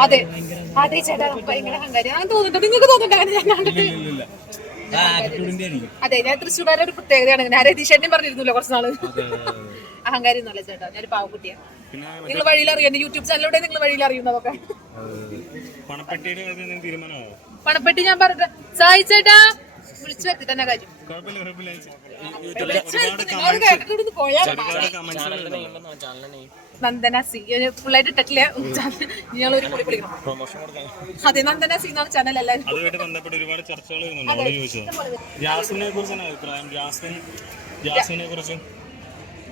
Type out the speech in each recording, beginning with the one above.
അതെ. അതെ ചേട്ടാ ഭയങ്കര അഹങ്കാരി ഞാൻ തോന്നുന്നുണ്ട്. നിങ്ങൾക്ക് തോന്നുന്നുണ്ട്? ഞാൻ കണ്ടിട്ട് അതെ ഞാൻ തൃശ്ശൂർക്കാരുടെ ഒരു പ്രത്യേകതയാണ് ഞാൻ രതീഷേട്ടനും പറഞ്ഞിരുന്നല്ലോ കുറച്ച് നാൾ. അഹങ്കാരി എന്നല്ല ചേട്ടാ. ഞാനൊരു പാവക്കുട്ടിയാണ് നിങ്ങൾ വഴിയിൽ അറിയാം യൂട്യൂബ് ചാനലിലൂടെ നിങ്ങൾ വഴിയിൽ അറിയുന്നതൊക്കെ പണപ്പെട്ടി ഞാൻ പറഞ്ഞ സായി ചേട്ടാ വിളിച്ചു വരുത്തി തന്നെ കാര്യം? വിളിച്ചു വരുത്തി നിങ്ങൾ കേട്ടിട്ട് ഇവിടുന്ന് നന്ദന സി. ഫുള്ളായിട്ട് ഒരു പൊളി വിളിക്കണം പ്രൊമോഷൻ കൊടുക്കാൻ. അതെ നന്ദന സി എന്നാണ് ചാനൽ എല്ലാവരും. അതുമായിട്ട് ബന്ധപ്പെട്ട് ഒരുപാട് ചർച്ചകൾ ജാസ്മിനെ കുറിച്ചാണ് അഭിപ്രായം. ജാസ്മിൻ ജാസ്മിനെ കുറിച്ച്.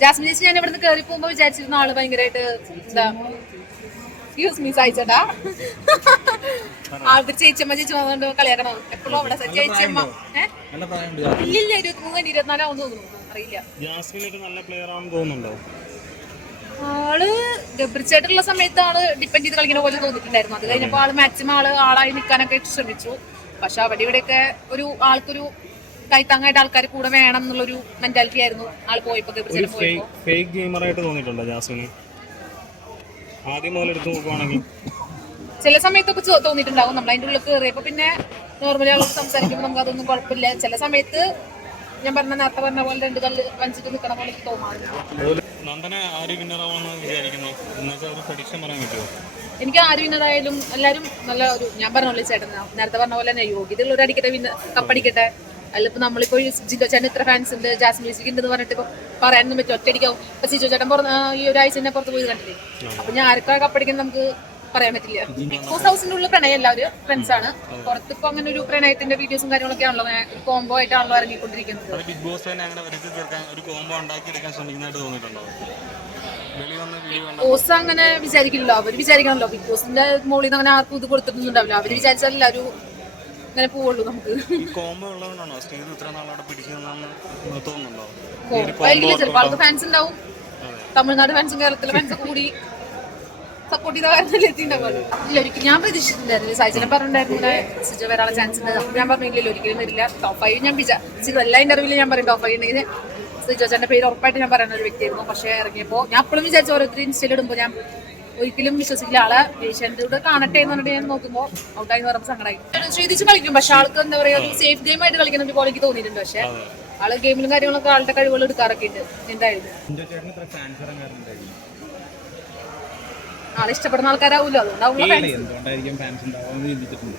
ജാസ്മിൻ ചേച്ചി ഞാൻ ഇവിടുന്ന് കയറി പോകുമ്പോ വിചാരിച്ചിരുന്ന ആൾ ഭയങ്കരമായിട്ട് എന്താ യൂസ് മീ സായിച്ചേട്ടാ ആൾക്ക് ചേച്ചിയമ്മ ചേച്ചി വന്നുകൊണ്ട് കളിയാക്കണം. എപ്പോഴും അവിടെ ചേച്ചിയമ്മ. ഇല്ലില്ല ഇരുപത്തിമൂന്ന് ഇരുപത്തിനാലാവും തോന്നുന്നു. അറിയില്ല. ജാസ്മിൻ ഒരു നല്ല പ്ലെയർ ആണെന്ന് തോന്നുന്നുണ്ടോ? ആൾ ഗബ്രിച്ചായിട്ടുള്ള സമയത്ത് ആൾ ഡിപ്പെൻഡ് ചെയ്ത് കളിക്കുന്ന പോലെ തോന്നിയിട്ടുണ്ടായിരുന്നു. അത് കഴിഞ്ഞപ്പോൾ ആൾ മാക്സിമം ആൾ ആളായി നിൽക്കാനൊക്കെ ശ്രമിച്ചു. പക്ഷെ അവിടെ ഇവിടെയൊക്കെ ഒരു ആൾക്കൊരു കൈത്താങ്ങായിട്ട് ആൾക്കാർ കൂടെ വേണം എന്നുള്ളൊരു മെന്റാലിറ്റി ആയിരുന്നു ആൾ പോയപ്പോ ഗബ്രിച്ചായിട്ട് പോയപ്പോ. ഫേക്ക് ഗെയിമറായിട്ട് തോന്നിയിട്ടുണ്ടോ ജാസ്മിന്? ആദ്യം മുതൽ എടുത്തു നോക്കുവാണെങ്കിൽ ചില സമയത്തൊക്കെ തോന്നിയിട്ടുണ്ടാകും തോന്നിയിട്ടുണ്ടാവും. നമ്മൾ ഉള്ളിൽ കയറിയപ്പോ പിന്നെ നോർമലി ആളോട് സംസാരിക്കുമ്പോൾ നമുക്ക് അതൊന്നും കുഴപ്പമില്ല. ചില സമയത്ത് ഞാൻ പറഞ്ഞ നേരത്തെ പറഞ്ഞ പോലെ രണ്ട് കല്ല് വഞ്ചിട്ട് നിൽക്കണ പോലെ എനിക്ക് തോന്നാറുണ്ട്. നന്ദന ആര് വിന്നതായാലും വിചാരിക്കുന്നു? പ്രഡിക്ഷൻ പറയാൻ പറ്റുമോ? എനിക്ക് ആര് വിന്നറായാലും എല്ലാവരും നല്ല ഒരു ഞാൻ പറഞ്ഞോളൂ ചേട്ടൻ നേരത്തെ പറഞ്ഞ പോലെ തന്നെ യോഗ്യതയുള്ള ഒരു അടിക്കട്ടെ വിന്ന കപ്പടിക്കട്ടെ അതിലിപ്പോ നമ്മളിപ്പോ ജിജോ ചേട്ടൻ ഇത്ര ഫാൻസ് ഉണ്ട് ജാസ് മ്യൂസിക് ഉണ്ട് എന്ന് പറഞ്ഞിട്ട് ഇപ്പൊ പറയാനൊന്നും പറ്റും ഒറ്റയടിക്കാവും. ഇപ്പൊ ജിജോ ചേട്ടൻ പുറത്ത് ഈ ഒരാഴ്ച തന്നെ പുറത്ത് പോയി കണ്ടില്ലേ? അപ്പൊ ഞാൻ ആർക്കാ കപ്പടിക്കുന്നത് നമുക്ക് പറയാൻ പറ്റില്ല. ബിഗ് ബോസ് ഹൗസിന്റെ ഉള്ളിൽ പ്രണയം എല്ലാവരും ഫ്രണ്ട്സ് ആണ്. പുറത്തിപ്പോ അങ്ങനെ ഒരു പ്രണയത്തിന്റെ വീഡിയോസും കാര്യങ്ങളൊക്കെ ആണല്ലോ ഒരു കോംബോ ആയിട്ടാണല്ലോ ഇറങ്ങിക്കൊണ്ടിരിക്കുന്നത്. ബിഗ് ബോസ് തന്നെ അങ്ങനെ വരുത്തി തീർക്കാൻ ഒരു കോംബോ ഉണ്ടാക്കിയെടുക്കാൻ ശ്രമിക്കുന്നതായിട്ട് തോന്നിയിട്ടുണ്ടോ? ബോസ് അങ്ങനെ വിചാരിക്കില്ലല്ലോ. അവർ വിചാരിക്കണല്ലോ ബിഗ് ബോസിന്റെ മുകളിൽ നിന്ന് അങ്ങനെ ആർക്കും ഇത് കൊടുത്തിട്ടൊന്നുണ്ടാവില്ല അവർ വിചാരിച്ചാലല്ല ഒരു അങ്ങനെ പോവുള്ളൂ നമുക്ക്. ചിലപ്പോൾ ആൾക്ക് ഫാൻസ് ഉണ്ടാവും. തമിഴ്നാട് ഫാൻസും കേരളത്തിലെ ഫാൻസും കൂടി സപ്പോർട്ട് ചെയ്ത കാരണമല്ലേ എത്തിയിട്ടുണ്ടാവുള്ളൂ ഇല്ല ഒരിക്കലും ഞാൻ പ്രതീക്ഷിച്ചിട്ടുണ്ടായിരുന്നു സായിച്ചനെ പറഞ്ഞിട്ടുണ്ടായിരുന്നു സിജോ വരാനുള്ള ചാൻസ് ഉണ്ട്. ഞാൻ പറഞ്ഞില്ലല്ലോ ഒരിക്കലും വരില്ല. ടോപ്പ് ഫൈവ് ഞാൻ വിചാരിച്ചു എല്ലാ ഇന്റർവ്യൂവിലും ഞാൻ പറയും ടോപ്പ് ഫൈവ് ഉണ്ടെങ്കിൽ സിജോ ചേട്ടന്റെ പേര് ഉറപ്പായിട്ട് ഞാൻ പറയുന്ന ഒരു വ്യക്തിയായിരുന്നു. പക്ഷേ ഇറങ്ങിയപ്പോൾ ഞാൻ അപ്പോഴും വിചാരിച്ചു ഓരോരുത്തരും ഇൻസ്റ്റയിൽ ഇടുമ്പോൾ ഞാൻ ഒരിക്കലും വിശ്വസിക്കില്ല. ആളെ പേഷ്യന്റ് കൂടെ കാണട്ടെ എന്ന് പറഞ്ഞിട്ട് ഞാൻ നോക്കുമ്പോൾ ഔട്ടായി എന്ന് പറയുമ്പോൾ സങ്കടമായി ശ്രദ്ധിച്ച് കളിക്കും. പക്ഷെ ആൾക്ക് എന്താ പറയുക ഒരു സേഫ് ഗെയിം ആയിട്ട് കളിക്കുന്ന ഒരു പോലെ എനിക്ക് തോന്നിയിട്ടുണ്ട്. പക്ഷേ ആൾ ഗെയിമിലും കാര്യങ്ങളൊക്കെ ആളുടെ കഴിവുകൾ എടുക്കാറൊക്കെ ഉണ്ട്. എന്തായാലും ചേട്ടന് ഇത്ര ഫാൻസ് ഇറങ്ങാറുണ്ടായിരുന്നു ആളെ ഇഷ്ടപ്പെടുന്ന ആൾക്കാരാവൂല്ലോ അതുകൊണ്ടാവും ചിന്തിച്ചിട്ടുണ്ട്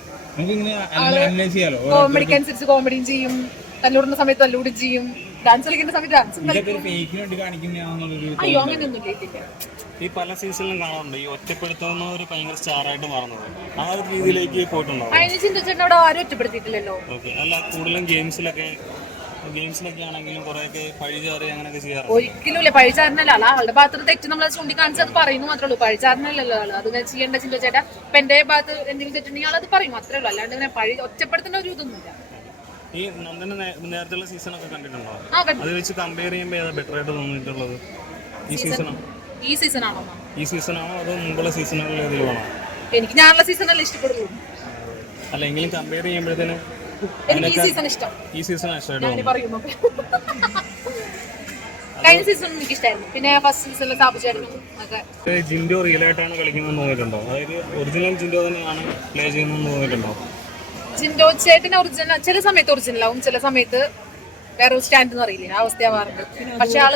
കോമഡിക്ക് അനുസരിച്ച് കോമഡിയും ചെയ്യും. തല്ലൂടുന്ന സമയത്ത് തല്ലൂടി ചെയ്യും. ഡാൻസ് കളിക്കുന്ന സമയത്ത് ഡാൻസും കളിക്കും. ഒരു ഫേക്കിന് വേണ്ടി കാണിക്കുന്നതാണെന്നുള്ളൊരു അയ്യോ അങ്ങനെയൊന്നും ഇല്ല ഈ പല സീസണിലും കാണാറുണ്ട്. ഈ ഒറ്റപ്പെടുത്തുന്ന ഒരു ഭയങ്കര സ്റ്റാർ ആയിട്ട് മാറുന്നത്. ആ ഒരു രീതിയിലേക്ക് പോയിട്ടുണ്ടോ? അതിന് ചിന്തിച്ചിട്ട് ആരും ഒറ്റപ്പെടുത്തിയിട്ടില്ലല്ലോ. ഓക്കെ അല്ല കൂടുതലും ഗെയിംസിലൊക്കെ ഗെയിംസിലൊക്കെ ആണെങ്കിലും കുറെയൊക്കെ പഴിചാറി അങ്ങനെയൊക്കെ ഒരിക്കലും ഇല്ല അല്ല ആൾ ആളുടെ ഭാഗത്ത് തെറ്റ് നമ്മൾ ചൂണ്ടിക്കാണിച്ച് അത് പറയുന്നു മാത്രമേ ഉള്ളൂ. പഴിച്ചാറിനല്ലല്ലോ ആൾ. അത് ചെയ്യേണ്ട ചിന്ത ചേട്ടാ ഇപ്പൊ എന്റെ ഭാഗത്ത് എന്തെങ്കിലും തെറ്റുണ്ടെങ്കിൽ അത് പറയും. അത്രേ ഉള്ളൂ. അല്ലാണ്ട് ഇങ്ങനെ പഴി ഒറ്റപ്പെടുത്തേണ്ട ഒരു ഇതൊന്നുമില്ല. ഈ നന്ദന നേരത്തെയുള്ള സീസണൊക്കെ കണ്ടിട്ടുണ്ടോ? ആ കണ്ടു. അത് വെച്ച് കമ്പയർ ചെയ്യുമ്പോൾ ഏതാ ബെറ്റർ ആയിട്ട് തോന്നിയിട്ടുള്ളത്? ഈ സീസണോ ഈ സീസൺ ആണോ? ഈ സീസണാണോ അതോ മുമ്പുള്ള സീസണുകളിൽ എനിക്ക് ഞാനുള്ള സീസണല്ലേ ഇഷ്ടപ്പെടുള്ളൂ. അല്ലെങ്കിലും കമ്പയർ ചെയ്യുമ്പോഴത്തേന് എനിക്ക് ഈ സീസൺ ഇഷ്ടം. ഈ സീസൺ ഞാൻ പറയുന്നു കഴിഞ്ഞ സീസൺ എനിക്ക് ഇഷ്ടമായിരുന്നു പിന്നെ ഫസ്റ്റ് ജിൻഡോ റിയൽ ആയിട്ടാണ് കളിക്കുന്നതെന്ന് തോന്നിയിട്ടുണ്ടോ? അതായത് ഒറിജിനൽ ജിൻഡോ തന്നെയാണ് പ്ലേ ചെയ്യുന്നതെന്ന് തോന്നിയിട്ടുണ്ടോ? ജിൻഡോ ചേട്ടൻ ഒറിജിനൽ ചില സമയത്ത് ഒറിജിനൽ ആവും ചില സമയത്ത് വേറെ സ്റ്റാൻഡ് എന്ന് അറിയില്ല. അവസ്ഥയാവാറുണ്ട് പക്ഷെ ആൾ